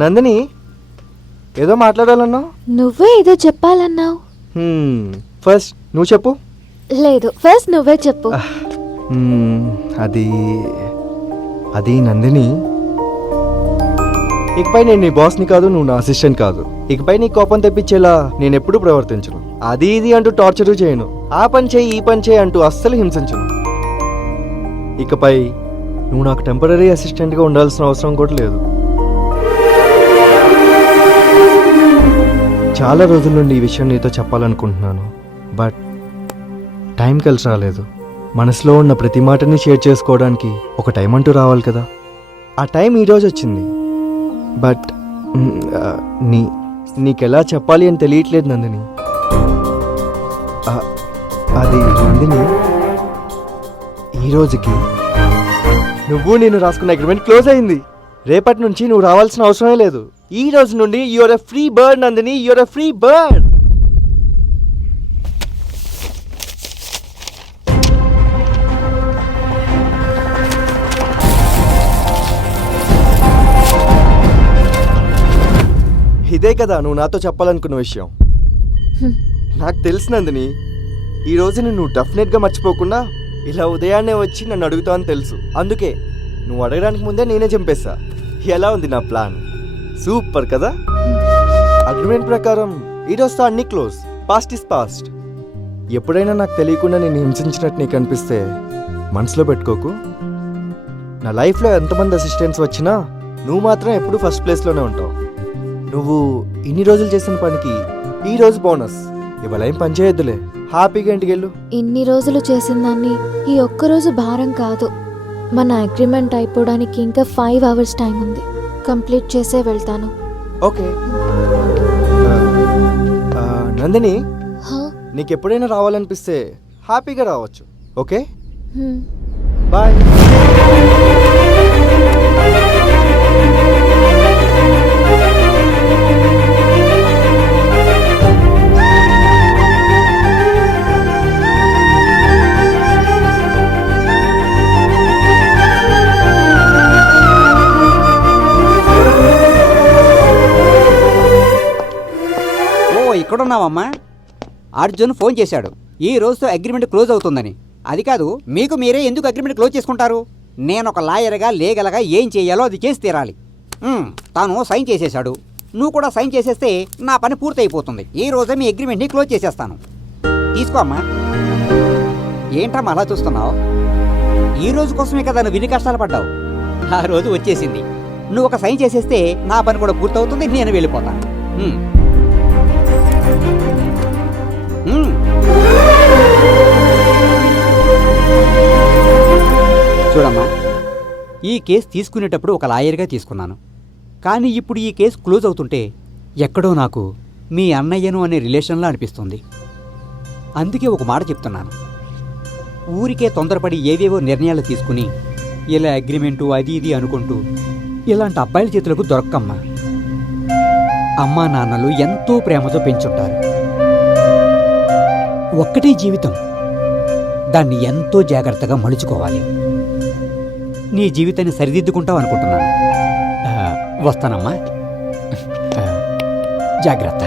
నందిని ఏదో మాట్లాడాలన్నావు. నువ్వే ఏదో చెప్పాలన్నావు. ఫస్ట్ నువ్వు చెప్పు. లేదు, ఫస్ట్ నువ్వే చెప్పు. అది అది నందిని, ఇకపై నేను నీ బాస్ని కాదు, నువ్వు నా అసిస్టెంట్ కాదు. ఇకపై నీ కోపం తెప్పించేలా నేను ఎప్పుడు ప్రవర్తించను. అది ఇది అంటూ టార్చరు చేయను. ఆ పని చేయి ఈ పని చేయి అంటూ అస్సలు హింసించను. ఇకపై నువ్వు నాకు టెంపరీ అసిస్టెంట్గా ఉండాల్సిన అవసరం కూడా లేదు. చాలా రోజుల నుండి ఈ విషయం నీతో చెప్పాలనుకుంటున్నాను, బట్ టైం కలిసి రాలేదు. మనసులో ఉన్న ప్రతి మాటని షేర్ చేసుకోవడానికి ఒక టైం అంటూ రావాలి కదా. ఆ టైం ఈరోజు వచ్చింది. బట్ నీకెలా చెప్పాలి అని తెలియట్లేదు నందిని. అది నందిని, ఈ రోజుకి నువ్వు నేను రాసుకున్న అగ్రిమెంట్ క్లోజ్ అయింది. రేపటి నుంచి నువ్వు రావాల్సిన అవసరమే లేదు. ఈ రోజు నుండి you're a free bird Nandini, you're a free bird. ఇదే కదా నువ్వు నాతో చెప్పాలనుకున్న విషయం. నాకు తెలుసు నందిని, ఈ రోజుని నువ్వు డెఫినెట్గా మర్చిపోకుండా ఇలా ఉదయాన్నే వచ్చి నన్ను అడుగుతావని తెలుసు. అందుకే నువ్వు అడగడానికి ముందే నేనే చంపేశా. ఎలా ఉంది నా ప్లాన్? సూపర్ కదా. అగ్రిమెంట్ ప్రకారం ఈరోజుతో అన్ని క్లోజ్. Past is past. ఎప్పుడైనా నాకు తెలియకుండా నేను హింసించినట్టు నీకు అనిపిస్తే మనసులో పెట్టుకోకు. నా లైఫ్లో ఎంతమంది అసిస్టెంట్స్ వచ్చినా నువ్వు మాత్రం ఎప్పుడు ఫస్ట్ ప్లేస్లోనే ఉంటావు. నువ్వు ఇన్ని రోజులు చేసిన పనికి ఈ రోజు బోనస్. ఇవాళ ఏం పని చేయొద్దులే, హ్యాపీగా ఇంటికి వెళ్ళు. ఇన్ని రోజులు చేసిన దాన్ని ఈ ఒక్కరోజు భారం కాదు. మన అగ్రిమెంట్ అయిపోవడానికి ఇంకా 5 hours టైం ఉంది. కంప్లీట్ చేసే వెళ్తాను. ఓకే నందిని, నీకు ఎప్పుడైనా రావాలనిపిస్తే హ్యాపీగా రావచ్చు. Okay bye. ఇక్కడున్నావమ్మా. అర్జున్ ఫోన్ చేశాడు, ఈ రోజుతో అగ్రిమెంట్ క్లోజ్ అవుతుందని. అది కాదు, మీకు మీరే ఎందుకు అగ్రిమెంట్ క్లోజ్ చేసుకుంటారు? నేను ఒక లాయర్గా లీగల్గా ఏం చేయాలో అది చేసి తీరాలి. తాను సైన్ చేసేశాడు, నువ్వు కూడా సైన్ చేసేస్తే నా పని పూర్తి అయిపోతుంది. ఈ రోజే మీ అగ్రిమెంట్ని క్లోజ్ చేసేస్తాను. తీసుకో అమ్మా. ఏంటమ్మా అలా చూస్తున్నావు? ఈ రోజు కోసమే కదా నువ్వు ఇన్ని కష్టాలు పడ్డావు. ఆ రోజు వచ్చేసింది. నువ్వు ఒక సైన్ చేసేస్తే నా పని కూడా పూర్తవుతుంది, నేను వెళ్ళిపోతాను. చూడమ్మా, ఈ కేసు తీసుకునేటప్పుడు ఒక లాయర్గా తీసుకున్నాను. కానీ ఇప్పుడు ఈ కేసు క్లోజ్ అవుతుంటే ఎక్కడో నాకు మీ అన్నయ్యను అనే రిలేషన్లో అనిపిస్తుంది. అందుకే ఒక మాట చెప్తున్నాను, ఊరికే తొందరపడి ఏవేవో నిర్ణయాలు తీసుకుని ఇలా అగ్రిమెంటు అది ఇది అనుకుంటూ ఇలాంటి అబ్బాయిల చేతులకు దొరక్కమ్మా. అమ్మా నాన్నలు ఎంతో ప్రేమతో పెంచుంటారు. ఒక్కటే జీవితం, దాన్ని ఎంతో జాగ్రత్తగా మలుచుకోవాలి. నీ జీవితాన్ని సరిదిద్దుకుంటావు అనుకుంటున్నాను. వస్తానమ్మా, జాగ్రత్త.